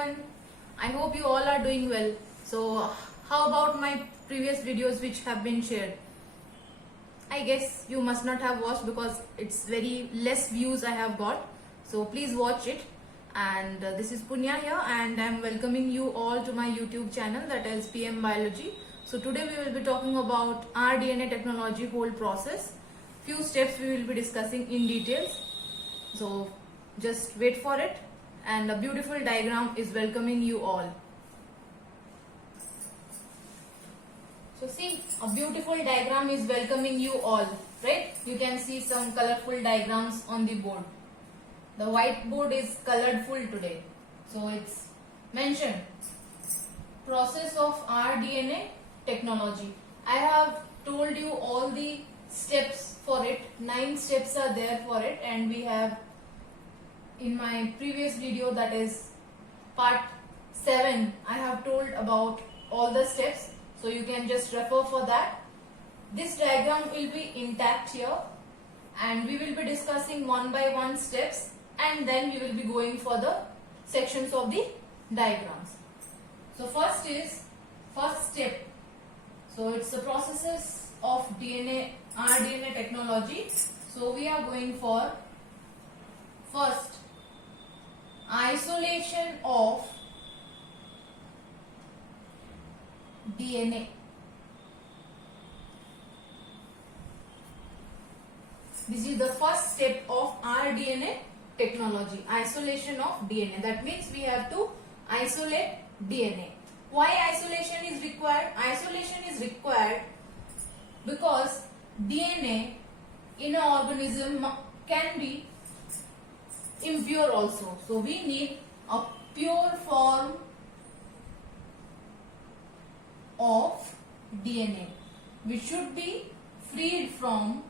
everyone. I hope you all are doing well. So, how about my previous videos which have been shared? I guess you must not have watched because it's very less views I have got. So, please watch it. And this is Punya here, and I'm welcoming you all to my YouTube channel, that is PM Biology. So, today we will be talking about rDNA technology whole process. Few steps we will be discussing in details. So, just wait for it. And a beautiful diagram is welcoming you all. So see, a beautiful diagram is welcoming you all, right? You can see some colorful diagrams on the board. The whiteboard is colorful today. So it's mentioned process of rDNA technology. I have told you all the steps for it. 9 steps are there for it, and we have in my previous video, that is part 7, I have told about all the steps, so you can just refer for that. This diagram will be intact here, and we will be discussing one by one steps, and then we will be going for the sections of the diagrams. So first step. So it's the processes of rDNA technology. So we are going for first isolation of DNA. This is the first step of rDNA technology, isolation of DNA. That means we have to isolate DNA. Why isolation is required? Isolation is required because DNA in an organism can be impure also. So we need a pure form of DNA which should be freed from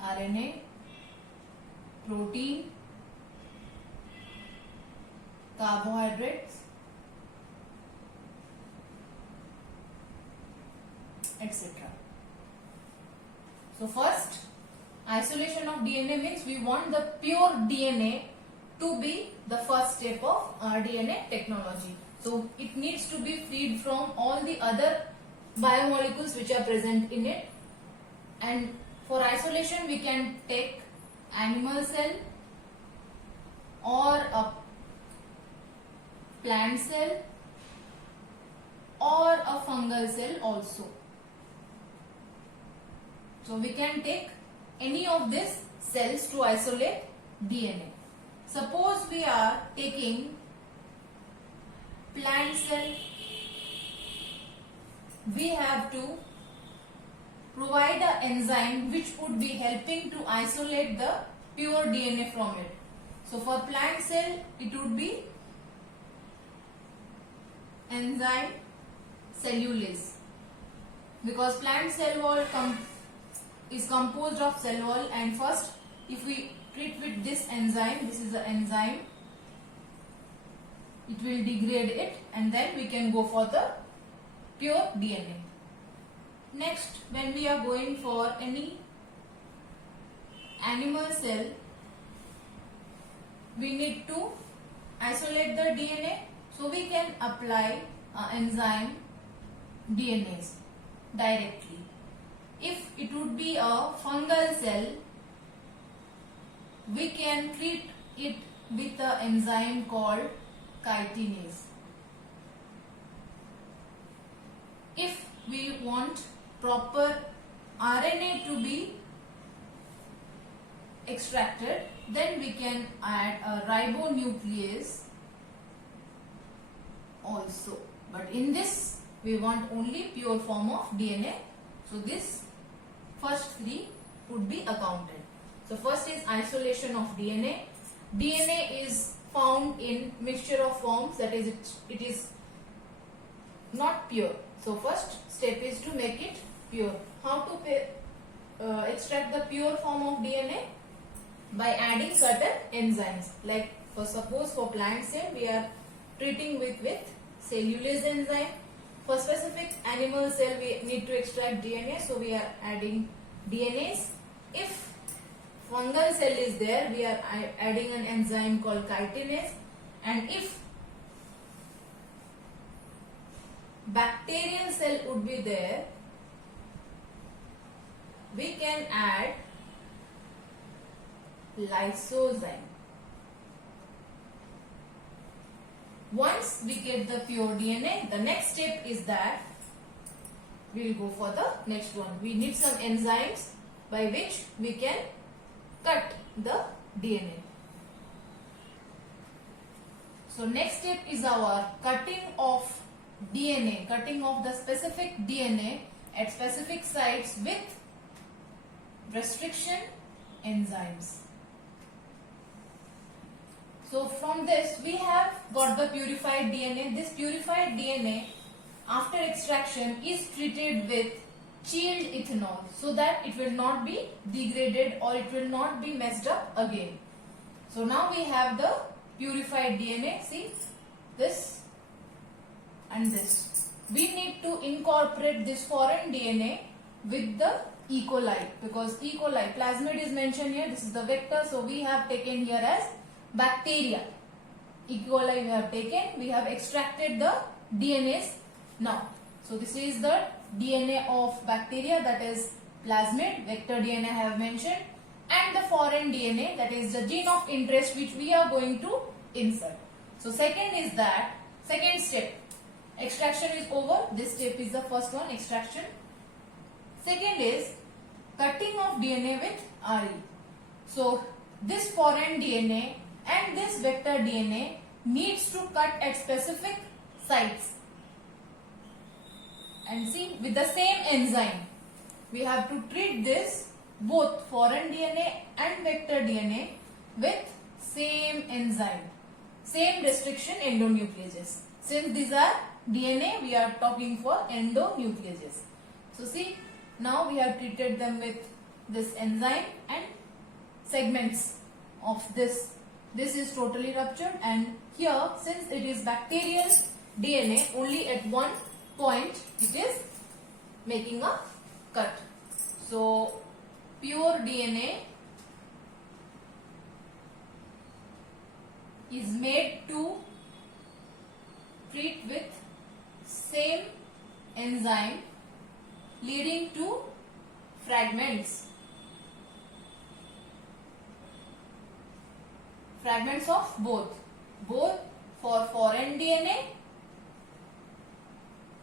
RNA, protein, carbohydrates, etc. So first, isolation of DNA means we want the pure DNA to be the first step of rDNA technology. So it needs to be freed from all the other biomolecules which are present in it. And for isolation we can take animal cell or a plant cell or a fungal cell also. So we can take any of these cells to isolate DNA. Suppose we are taking plant cell, we have to provide an enzyme which would be helping to isolate the pure DNA from it. So for plant cell it would be enzyme cellulase, because plant cell wall is composed of cell wall, and first if we treat with this enzyme, this is the enzyme, it will degrade it, and then we can go for the pure DNA. Next, when we are going for any animal cell, we need to isolate the DNA, so we can apply enzyme DNase directly. If it would be a fungal cell, we can treat it with an enzyme called chitinase. If we want proper RNA to be extracted, then we can add a ribonuclease also. But in this, we want only pure form of DNA. So this first 3 would be accounted. So first is isolation of DNA. DNA is found in mixture of forms, that is it is not pure. So first step is to make it pure. How to extract the pure form of DNA? By adding certain enzymes. Like suppose for plant cell we are treating with cellulase enzyme. For specific animal cell we need to extract DNA, so we are adding DNase. If fungal cell is there, we are adding an enzyme called chitinase, and if bacterial cell would be there, we can add lysozyme. Once we get the pure DNA, the next step is that we will go for the next one. We need some enzymes by which we can cut the DNA. So next step is our cutting of DNA, cutting of the specific DNA at specific sites with restriction enzymes. So from this we have got the purified DNA. This purified DNA after extraction is treated with chilled ethanol so that it will not be degraded or it will not be messed up again. So now we have the purified DNA. See this and this. We need to incorporate this foreign DNA with the E. coli, because E. coli, plasmid is mentioned here. This is the vector, so we have taken here as bacteria. E. coli we have taken. We have extracted the DNAs now. So this is the DNA of bacteria, that is plasmid. Vector DNA I have mentioned, and the foreign DNA, that is the gene of interest, which we are going to insert. So second is that second step. Extraction is over. This step is the first one, extraction. Second is cutting of DNA with RE. So this foreign DNA and this vector DNA needs to cut at specific sites. And see, with the same enzyme, we have to treat this both foreign DNA and vector DNA with same enzyme, same restriction endonucleases. Since these are DNA, we are talking for endonucleases. So see, now we have treated them with this enzyme and segments of this. This is totally ruptured, and here, since it is bacterial DNA, only at one point it is making a cut. So pure DNA is made to treat with same enzyme, leading to fragments of both for foreign DNA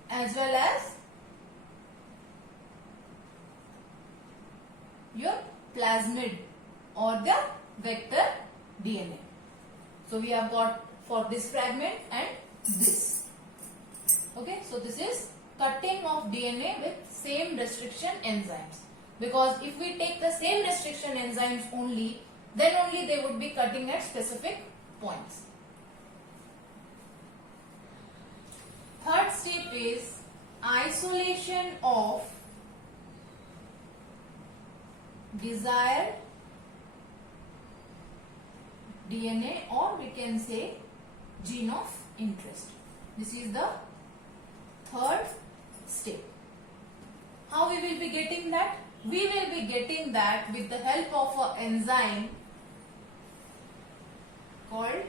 as well as your plasmid or the vector DNA. So we have got for this fragment and this. Okay, so this is cutting of DNA with same restriction enzymes, because if we take the same restriction enzymes only, then only they would be cutting at specific points. Third step is isolation of desired DNA, or we can say gene of interest. This is the third step. How we will be getting that? We will be getting that with the help of an enzyme called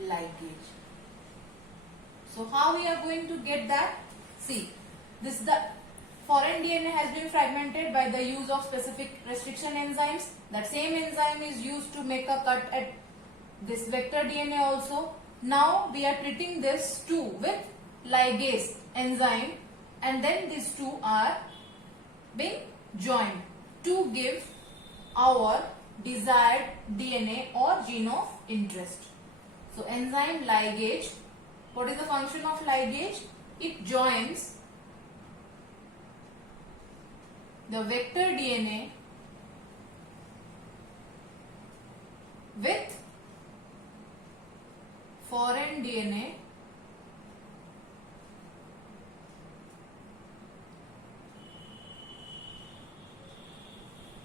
ligase. So how we are going to get that? See, this the foreign DNA has been fragmented by the use of specific restriction enzymes. That same enzyme is used to make a cut at this vector DNA also. Now we are treating this two with ligase enzyme, and then these two are being joined to give our desired DNA or gene of interest. So enzyme ligase, what is the function of ligase? It joins the vector DNA with foreign DNA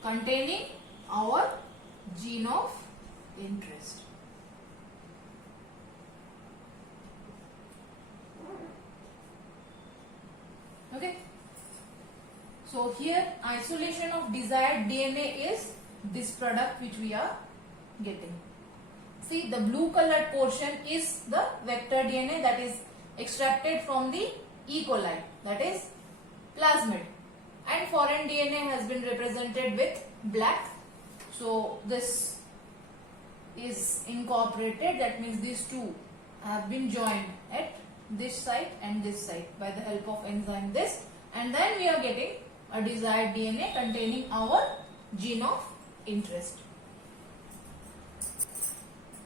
containing our gene of interest. Okay. So here isolation of desired DNA is this product which we are getting. See, the blue colored portion is the vector DNA that is extracted from the E. coli, that is plasmid, and foreign DNA has been represented with black. So this is incorporated, that means these two have been joined at this site and this site by the help of enzyme this, and then we are getting a desired DNA containing our gene of interest.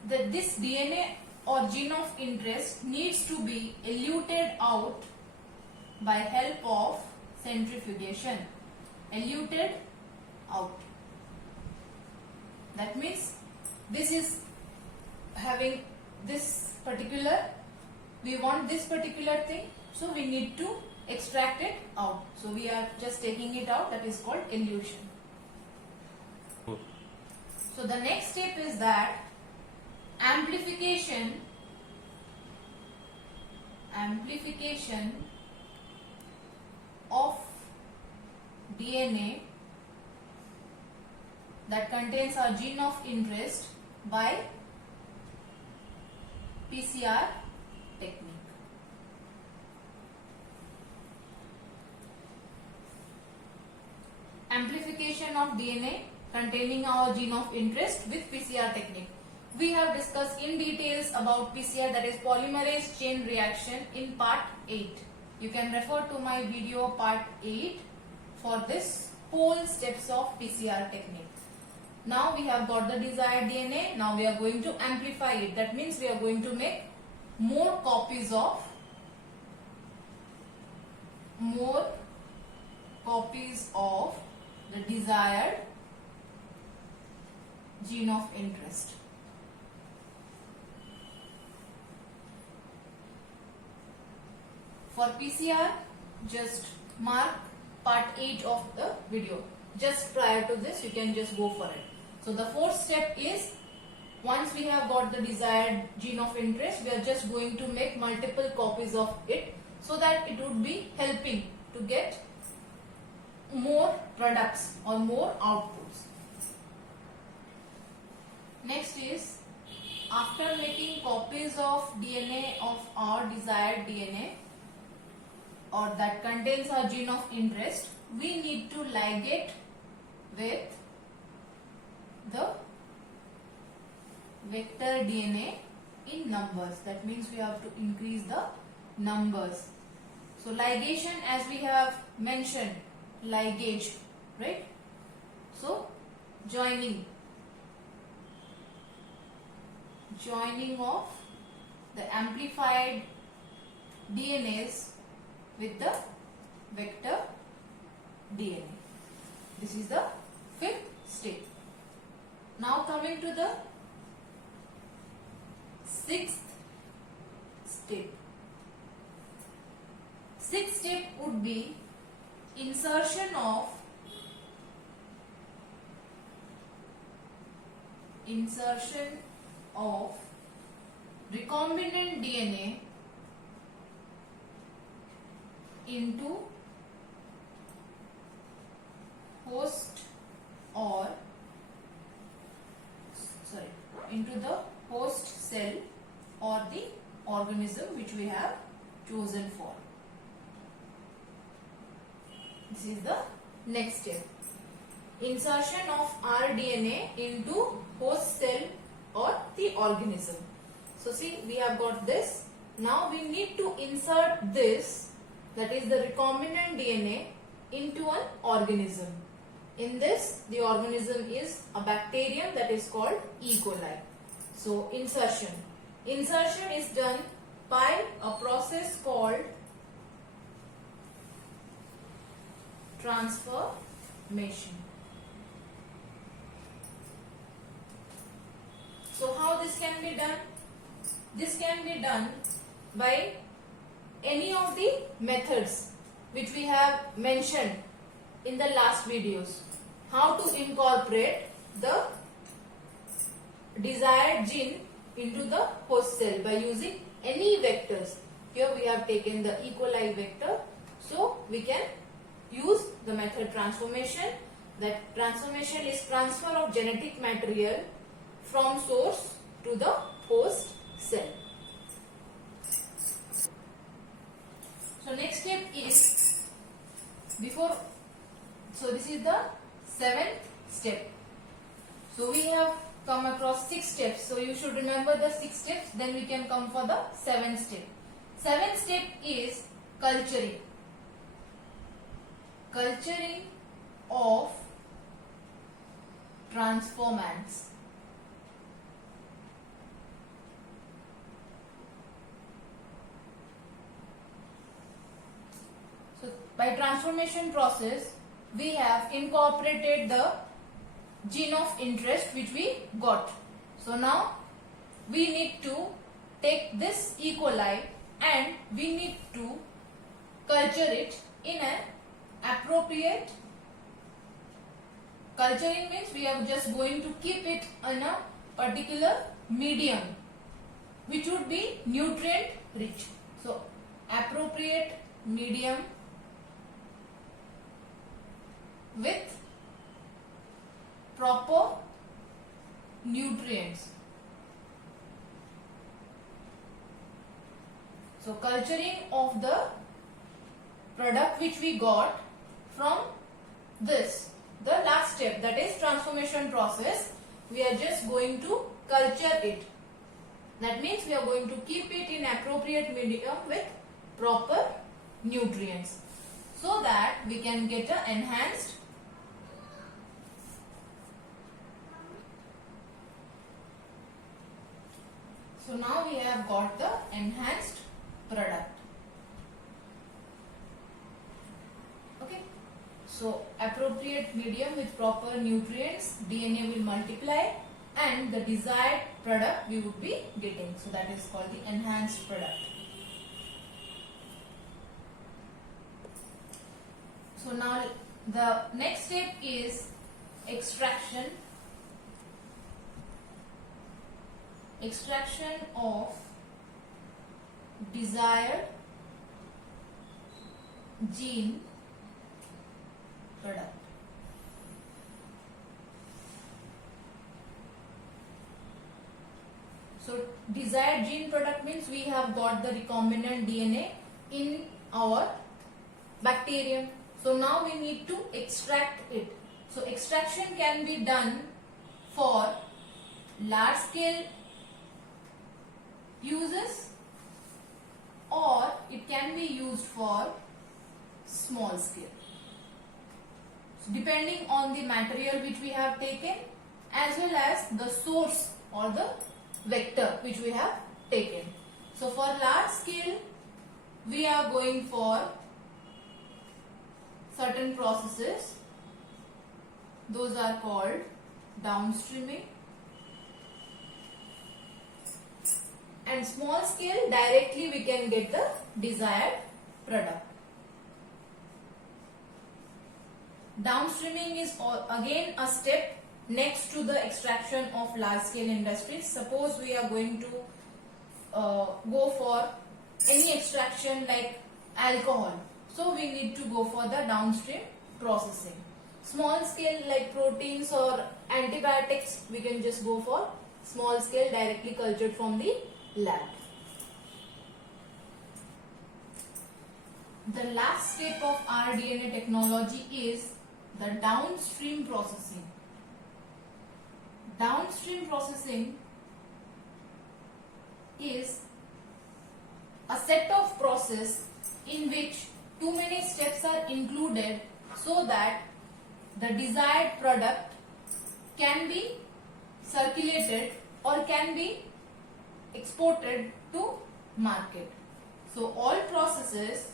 This DNA or gene of interest needs to be eluted out by help of centrifugation. Eluted out. That means this is having this particular, we want this particular thing, so we need to extract it out. So we are just taking it out, that is called elution. So the next step is that amplification of DNA that contains our gene of interest by PCR technique. Amplification of DNA containing our gene of interest with PCR technique. We have discussed in details about PCR, that is polymerase chain reaction, in part 8. You can refer to my video part 8 for this whole steps of PCR technique. Now we have got the desired DNA. Now we are going to amplify it. That means we are going to make more copies of the desired gene of interest. For PCR, just mark part 8 of the video. Just prior to this, you can just go for it. So the fourth step is, once we have got the desired gene of interest, we are just going to make multiple copies of it so that it would be helping to get more products or more outputs. Next is, after making copies of DNA of our desired DNA or that contains our gene of interest, we need to ligate with the vector DNA in numbers. That means we have to increase the numbers. So ligation, as we have mentioned, ligation, right? So joining of the amplified DNAs with the vector DNA. This is the fifth step. Now coming to the sixth step. Sixth step would be insertion of recombinant DNA into the host cell or the organism which we have chosen for. This is the next step. Insertion of rDNA into host cell or the organism. So see, we have got this. Now we need to insert this, that is the recombinant DNA, into an organism. In this, the organism is a bacterium that is called E. coli. So insertion is done by a process called transformation. So how this can be done? This can be done by any of the methods which we have mentioned in the last videos. How to incorporate the desired gene into the host cell by using any vectors. Here we have taken the E. coli vector, so we can use the method transformation That transformation is transfer of genetic material from source to the host cell. So next step is this is the 7th step. So we have come across 6 steps. So you should remember the 6 steps, then we can come for the 7th step. 7th step is culturing. Culturing of transformants. So by transformation process, we have incorporated the gene of interest which we got. So now we need to take this E. coli and we need to culture it in an appropriate. Culturing means we are just going to keep it in a particular medium which would be nutrient rich. So appropriate medium with proper nutrients. So culturing of the product which we got from this, the last step, that is transformation process, we are just going to culture it. That means we are going to keep it in appropriate medium with proper nutrients so that we can get an enhanced So now we have got the enhanced product. Okay. So appropriate medium with proper nutrients, DNA will multiply and the desired product we would be getting. So that is called the enhanced product. So now the next step is extraction. Extraction of desired gene product. So desired gene product means we have got the recombinant DNA in our bacterium. So now we need to extract it. So extraction can be done for large scale uses or it can be used for small scale. So depending on the material which we have taken as well as the source or the vector which we have taken. So for large scale we are going for certain processes. Those are called downstreaming. And small scale directly we can get the desired product. Downstreaming is again a step next to the extraction of large scale industries. Suppose we are going to go for any extraction like alcohol. So we need to go for the downstream processing. Small scale like proteins or antibiotics, we can just go for small scale directly cultured from the lab. The last step of rDNA technology is the downstream processing. Downstream processing is a set of process in which too many steps are included so that the desired product can be circulated or can be exported to market. So all processes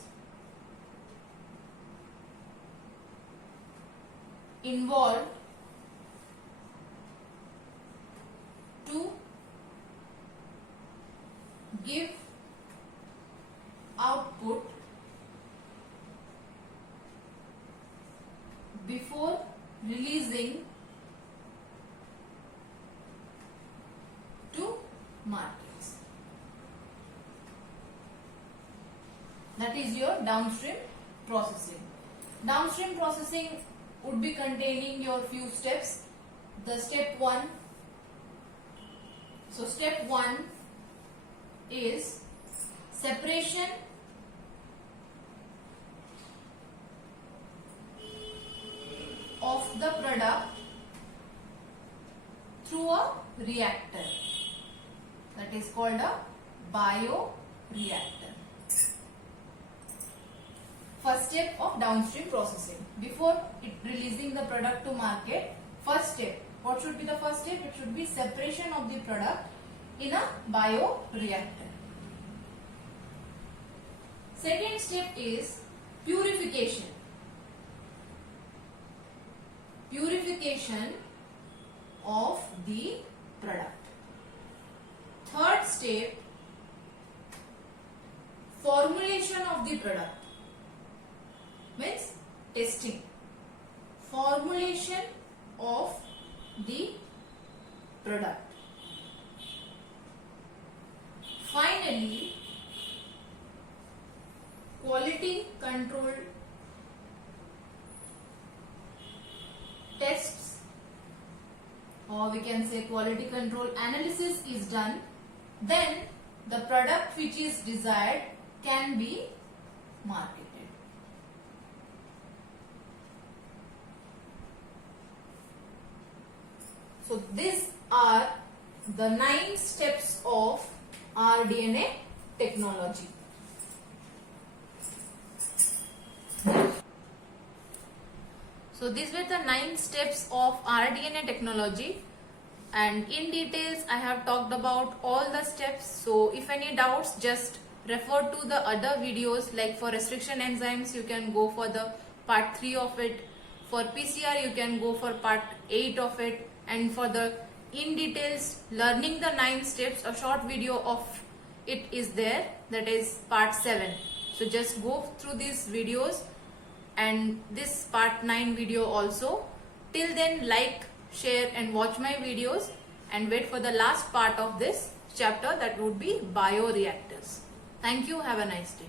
involved to give output before releasing to markets. That is your downstream processing. Downstream processing would be containing your few steps. The step 1. So step 1 is separation of the product through a reactor. That is called a bioreactor. First step of downstream processing. Before releasing the product to market, first step, what should be the first step? It should be separation of the product in a bioreactor. Second step is purification. Purification of the product. Third step, formulation of the product. Means testing. Formulation of the product. Finally, quality control tests, or we can say quality control analysis is done. Then the product which is desired can be marketed. So these are the 9 steps of rDNA technology. So these were the 9 steps of rDNA technology, and in details I have talked about all the steps. So if any doubts, just refer to the other videos. Like for restriction enzymes, you can go for the part 3 of it. For PCR, you can go for part 8 of it. And for the in details learning the 9 steps, a short video of it is there, that is part 7. So just go through these videos and this part 9 video also. Till then, like, share and watch my videos, and wait for the last part of this chapter, that would be bioreactors. Thank you. Have a nice day.